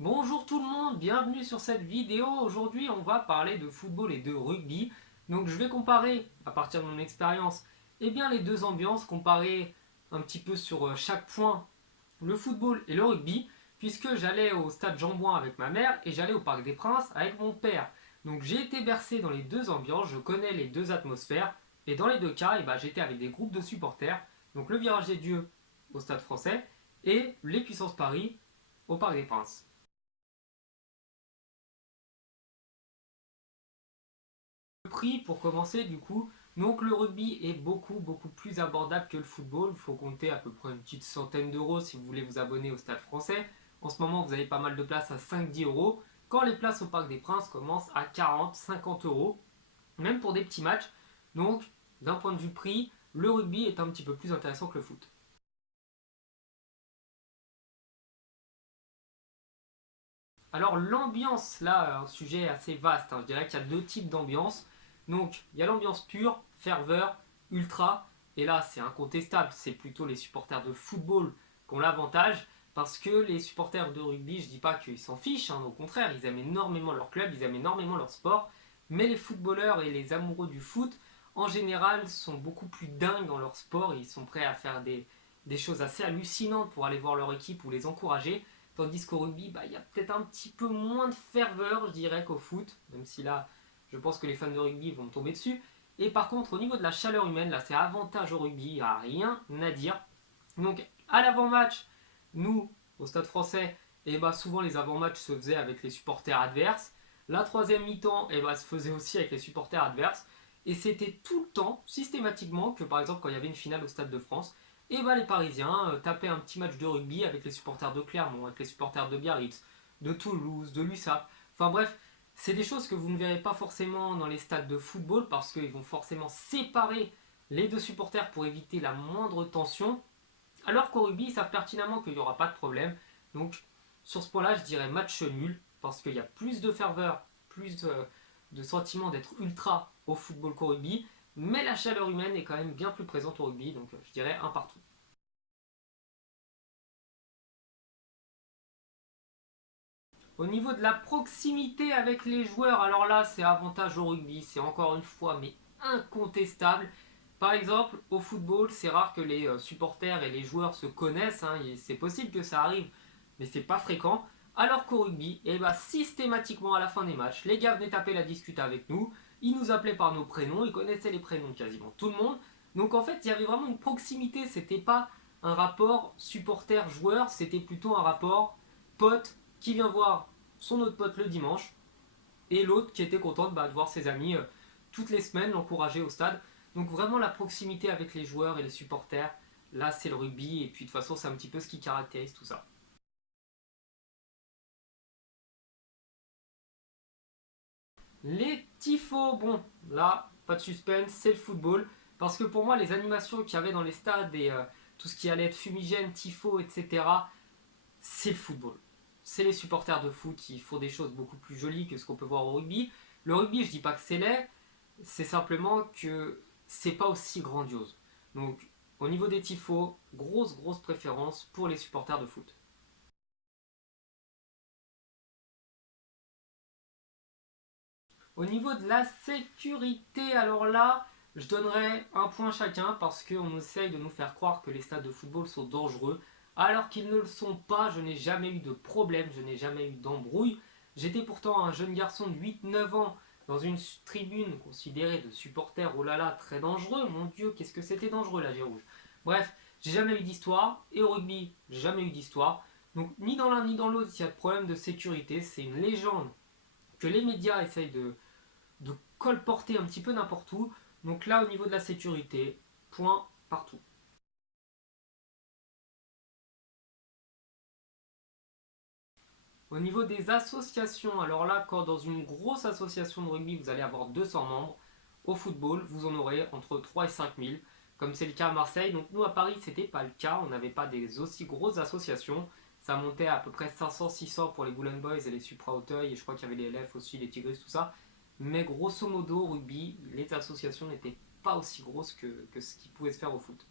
Bonjour tout le monde, bienvenue sur cette vidéo. Aujourd'hui, on va parler de football et de rugby. Donc, je vais comparer, à partir de mon expérience, les deux ambiances, comparer un petit peu sur chaque point le football et le rugby, puisque j'allais au stade Jean-Bouin avec ma mère et j'allais au Parc des Princes avec mon père. Donc, j'ai été bercé dans les deux ambiances, je connais les deux atmosphères, et dans les deux cas, j'étais avec des groupes de supporters. Donc, le Virage des Dieux au Stade Français et les Puissances Paris au Parc des Princes. Le prix pour commencer du coup, donc le rugby est beaucoup plus abordable que le football, il faut compter à peu près une petite centaine d'euros si vous voulez vous abonner au Stade Français. En ce moment vous avez pas mal de places à 5-10 euros, quand les places au Parc des Princes commencent à 40-50 euros, même pour des petits matchs. Donc d'un point de vue prix, le rugby est un petit peu plus intéressant que le foot. Alors l'ambiance, là, un sujet assez vaste, hein. Je dirais qu'il y a deux types d'ambiance. Donc il y a l'ambiance pure, ferveur, ultra, et là c'est incontestable, c'est plutôt les supporters de football qui ont l'avantage, parce que les supporters de rugby, je dis pas qu'ils s'en fichent, hein, au contraire, ils aiment énormément leur club, ils aiment énormément leur sport, mais les footballeurs et les amoureux du foot, en général, sont beaucoup plus dingues dans leur sport, ils sont prêts à faire des choses assez hallucinantes pour aller voir leur équipe ou les encourager. Tandis qu'au rugby, il y a peut-être un petit peu moins de ferveur, je dirais, qu'au foot. Même si là, je pense que les fans de rugby vont me tomber dessus. Et par contre, au niveau de la chaleur humaine, là, c'est avantage au rugby, il n'y a rien à dire. Donc, à l'avant-match, nous, au Stade Français, souvent les avant-matchs se faisaient avec les supporters adverses. La troisième mi-temps, se faisait aussi avec les supporters adverses. Et c'était tout le temps, systématiquement, que par exemple, quand il y avait une finale au Stade de France, les Parisiens tapaient un petit match de rugby avec les supporters de Clermont, avec les supporters de Biarritz, de Toulouse, de l'USAP. Enfin bref, c'est des choses que vous ne verrez pas forcément dans les stades de football parce qu'ils vont forcément séparer les deux supporters pour éviter la moindre tension. Alors qu'au rugby, ils savent pertinemment qu'il n'y aura pas de problème. Donc sur ce point-là, je dirais match nul parce qu'il y a plus de ferveur, plus de sentiment d'être ultra au football qu'au rugby. Mais la chaleur humaine est quand même bien plus présente au rugby, donc je dirais un partout. Au niveau de la proximité avec les joueurs, alors là, c'est avantage au rugby, c'est encore une fois, mais incontestable. Par exemple, au football, c'est rare que les supporters et les joueurs se connaissent, hein, c'est possible que ça arrive, mais c'est pas fréquent. Alors qu'au rugby, systématiquement à la fin des matchs, les gars venaient taper la discute avec nous, ils nous appelaient par nos prénoms, ils connaissaient les prénoms de quasiment tout le monde. Donc en fait, il y avait vraiment une proximité, c'était pas un rapport supporter-joueur, c'était plutôt un rapport pote qui vient voir son autre pote le dimanche et l'autre qui était contente de voir ses amis toutes les semaines, l'encourager au stade. Donc vraiment la proximité avec les joueurs et les supporters, là c'est le rugby et puis de toute façon c'est un petit peu ce qui caractérise tout ça. Les tifos, bon là pas de suspense, c'est le football parce que pour moi les animations qu'il y avait dans les stades et tout ce qui allait être fumigène, tifo, etc. c'est le football. C'est les supporters de foot qui font des choses beaucoup plus jolies que ce qu'on peut voir au rugby. Le rugby, je dis pas que c'est laid, c'est simplement que c'est pas aussi grandiose. Donc, au niveau des tifos, grosse préférence pour les supporters de foot. Au niveau de la sécurité, alors là, je donnerais un point chacun parce qu'on essaye de nous faire croire que les stades de football sont dangereux, alors qu'ils ne le sont pas. Je n'ai jamais eu de problème, je n'ai jamais eu d'embrouille. J'étais pourtant un jeune garçon de 8-9 ans dans une tribune considérée de supporters, oh là là, très dangereux. Mon Dieu, qu'est-ce que c'était dangereux la Rouge. Bref, j'ai jamais eu d'histoire, et au rugby, j'ai jamais eu d'histoire. Donc ni dans l'un ni dans l'autre, il y a de problème de sécurité. C'est une légende que les médias essayent de colporter un petit peu n'importe où. Donc là, au niveau de la sécurité, point partout. Au niveau des associations, alors là, quand dans une grosse association de rugby, vous allez avoir 200 membres, au football, vous en aurez entre 3 et 5 000, comme c'est le cas à Marseille. Donc nous, à Paris, c'était pas le cas. On n'avait pas des aussi grosses associations. Ça montait à peu près 500-600 pour les Boulogne Boys et les Supra Auteuil. Et je crois qu'il y avait les LF aussi, les Tigris, tout ça. Mais grosso modo, au rugby, les associations n'étaient pas aussi grosses que ce qui pouvait se faire au foot.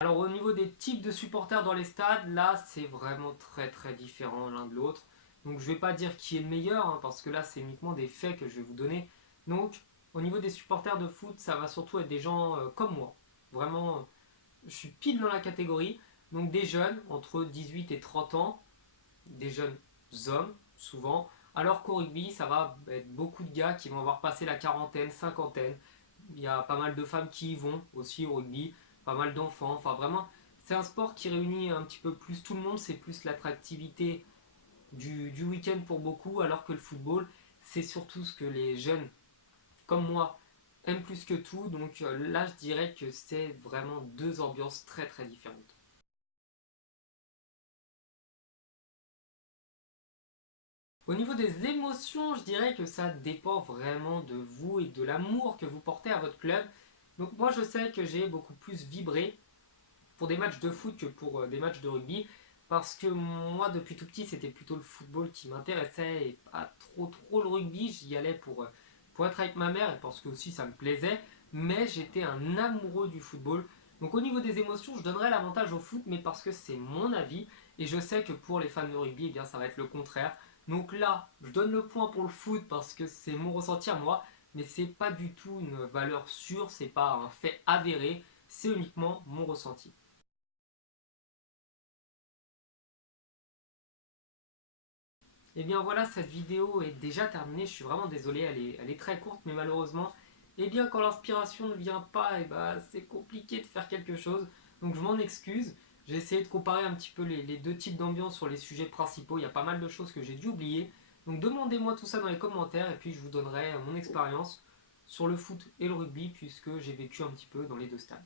Alors au niveau des types de supporters dans les stades, là c'est vraiment très très différent l'un de l'autre. Donc je vais pas dire qui est le meilleur, hein, parce que là c'est uniquement des faits que je vais vous donner. Donc au niveau des supporters de foot, ça va surtout être des gens comme moi. Vraiment, je suis pile dans la catégorie. Donc des jeunes entre 18 et 30 ans, des jeunes hommes souvent. Alors qu'au rugby, ça va être beaucoup de gars qui vont avoir passé la quarantaine, cinquantaine. Il y a pas mal de femmes qui y vont aussi au rugby, pas mal d'enfants. Enfin vraiment, c'est un sport qui réunit un petit peu plus tout le monde. C'est plus l'attractivité du week-end pour beaucoup, alors que le football, c'est surtout ce que les jeunes comme moi aiment plus que tout. Donc là, je dirais que c'est vraiment deux ambiances très très différentes. Au niveau des émotions, je dirais que ça dépend vraiment de vous et de l'amour que vous portez à votre club. Donc moi je sais que j'ai beaucoup plus vibré pour des matchs de foot que pour des matchs de rugby. Parce que moi depuis tout petit c'était plutôt le football qui m'intéressait et pas trop le rugby. J'y allais pour être avec ma mère et parce que aussi ça me plaisait. Mais j'étais un amoureux du football. Donc au niveau des émotions je donnerais l'avantage au foot mais parce que c'est mon avis. Et je sais que pour les fans de rugby eh bien, ça va être le contraire. Donc là je donne le point pour le foot parce que c'est mon ressenti à moi. Mais c'est pas du tout une valeur sûre, c'est pas un fait avéré, c'est uniquement mon ressenti. Et bien voilà, cette vidéo est déjà terminée. Je suis vraiment désolé, elle est très courte, mais malheureusement, eh bien quand l'inspiration ne vient pas, c'est compliqué de faire quelque chose. Donc je m'en excuse. J'ai essayé de comparer un petit peu les deux types d'ambiance sur les sujets principaux. Il y a pas mal de choses que j'ai dû oublier. Donc demandez-moi tout ça dans les commentaires et puis je vous donnerai mon expérience sur le foot et le rugby puisque j'ai vécu un petit peu dans les deux stades.